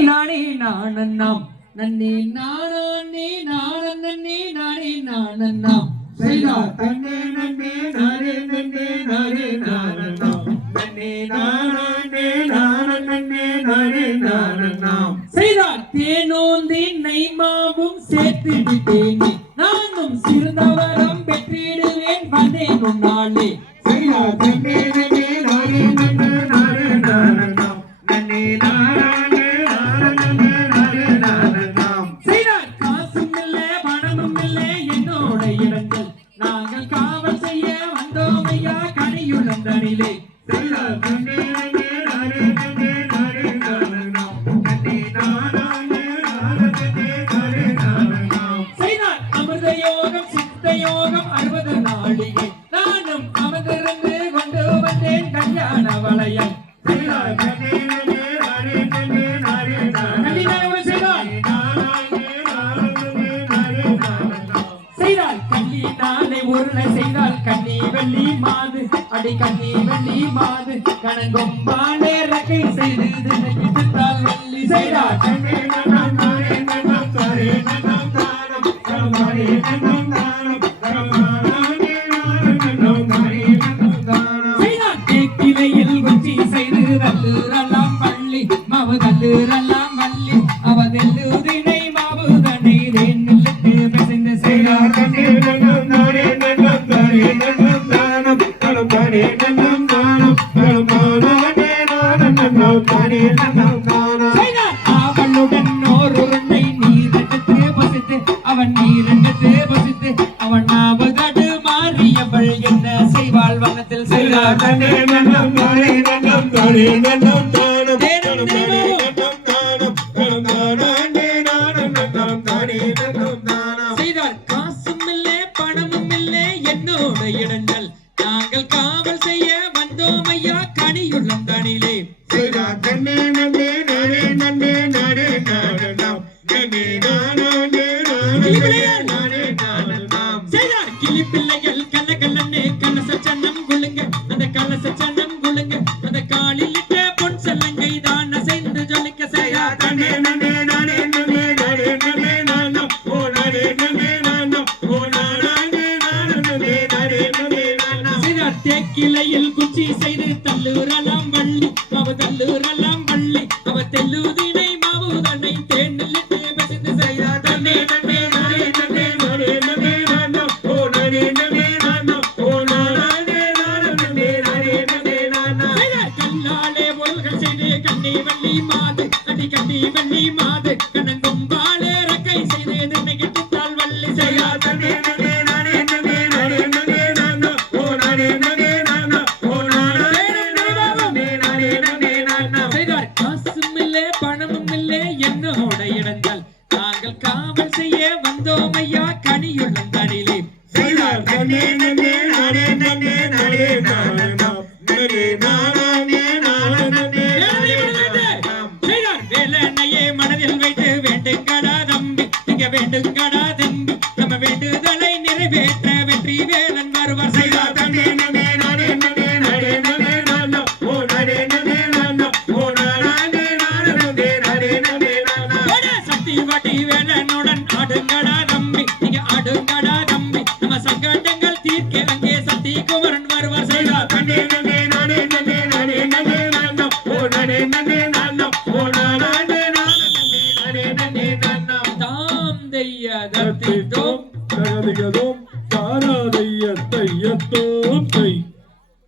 நானே நானண்ணாம் நன்னே நானே நானே நானே நானண்ணாம் செய்தா தன்னே நன்னே நானே நன்னே நானே நானண்ணாம் நன்னே நானே நானே நானே நானண்ணாம் செய்தா தேனோந்தி நெய்மாவும் சேர்த்து விட்டேனே நானும் சிறந்தவரம் பெற்றிடுவேன் வந்தேன் உன்னாலே செய்தா தன்னே நன்னே நானே நன்னே நானே நானண்ணாம் நன்னே நானே நானே நானே நானண்ணாம் செய்தா காசும் இல்லை பணமும் இல்லை என்னோட இடங்கள் நாங்கள் காவல் செய்ய வந்தோம் ஐயா கனியுள்ளந்தனிலே செய்தா தன்னே நன்னே நானே நன்னே நானே நானண்ணாம் நன்னே நானே நானே நானண்ணாம் செய்தா அமிர்த யோகம் சித்த யோகம் 60 நாளிகை நானும் அமர்ந்திருந்து கொண்டு வந்தேன் கல்யாண வளையம் செய்தா தன்னே நன்னே நானே நன்னே நானே நானண்ணாம் செய்தால் கண்ணி நாளை உருளை செய்தால் கண்ணி வெள்ளி மாது அடி கண்ணி வெள்ளி மாது கணங்கொம்பானே ரக்கை செய்து திணைத்தால் வெள்ளி செய்தால் தன்னே நன்னம் நானே நன்னம் தாரே நன்னம் தானம் கரமாரே நன்னம் தானம் கரமாரே நன்னம் தாரே நன்னம் தானம் செய்தால் தேக்கிலையில் உச்சி செய்து தல்லுரெல்லாம் பள்ளி மாவு தல்லுரெல்லாம் வள்ளி அவதெல்லு திணை மாவு தனை நெல்லுக்கு பிசைந்து செய்தா செய்தால் தன்னே நன்னம் நானே நன்னம் தாரே நன்னம் தானம் கரமாரே நன்னம் தானம் கரமாரே நன்னம் தாரே நன்னம் தானம் செய்தால் அவளுடன் ஓருருண்டை நீரெடுத்து பசித்து அவன் நீரெடுத்து பசித்து அவன் நாவதடு மாறியவள் என்ன செய்வாள் வனத்தில் செய்தா செய்தாள் தன்னே நன்னம் நானே நன்னம் தாரே நன்னம் தானம் தேனும் தேனும் நன்னம் தானம் கரமாரே நன்னம் தாரே நன்னம் தானம் செய்தால் காசும் இல்லை பணமும் இல்லை என்னோட இடங்கள் நாங்கள் காவல் செய்ய வந்தோம் ஐயா கனியுள்ளம் தனிலே செய்தா தன்னே நன்னே நானே நன்னே நானே நானண்ணாம் நன்னே நானே நானே நானண்ணாம் செய்தார் கிளி பிள்ளைகள் கல்ல கல்லன்னு கலச சன்னம் குளுங்க அந்த கலச சன்னம் குளுங்க அந்த காலில் இட்ட பொன் செல்லங்கை தான் அசைந்து ஜொலிக்க செய்தா செய்தார் தன்னே நன்னே நானே நன்னே நானே நன்னே நானம் ஓ நானே நன்னே நானம் ஓ நானே நானே நானே நன்னே நானம் செய்தார் தேக்கிலையில் குச்சி செய்து தள்ளுரெல்லாம் வள்ளி அவ தள்ளுரெல்லாம் வள்ளி அவ தெல்லுதினை மாவு தன்னை தேனிலிட்டு பசித்து செய்தார் தன்னே நன்னே நானே நன்னே நானே நன்னே நானம் ஓ நானே நன்னே நானம் ஓ நானே நானே நானே நானம் செய்தார் கல்லாலே பொருள்கள் செய்து கண்ணி வள்ளி மாது அடி கண்ணி வள்ளி மாது கண்ணங்கொம்பாலே ரக்கை செய்து திண்ணை கிட்டால் வள்ளி செய்தா செய்தார் தன்னே நன்னே நானே நன்னே நானே நன்னே நானம் ஓ நானே நன்னே நானம் ஓ நானே நானே நானம் செய்தார் காசும் இல்லை பணமும் இல்லை என்னோட இடங்கள் நாங்கள் காவல் செய்ய வந்தோம் ஐயா கனியுள்ளம் தனிலே செய்தா தன்னே நன்னே நானே நன்னே நானே நானம் நன்னே நானே நானே செய்தார் வேலனையே மனதில் வைத்து வேண்டுங்கடா தம்பி இங்க வேண்டுங்கடா தம்பி நம்ம வேண்டுதலை நிறைவேற்ற வெற்றி வேலன் வருவார் செய்தா செய்தார் தன்னே நன்னே நானே நன்னே நானே நன்னே நானம் ஓ நானே நன்னே நானம் ஓ நானே நானே நானம் போட சக்தி வாட்டி வேலனுடன் ஆடுங்கடா தம்பி நீங்க ஆடுங்கடா தம்பி நம்ம சங்கடங்கள் தீர்க்க அங்கே சக்தி குமரன் வருவார் செய்தார் தன்னே நன்னே நானே நன்னே நானே நன்னே நானம் ஓ நானே நன்னே நானம் ஓ நானே நானே நானம் தாம் தெய்யதத்திட்டோம் தகதிகதோம் தாராதைய தையத்தோம் தை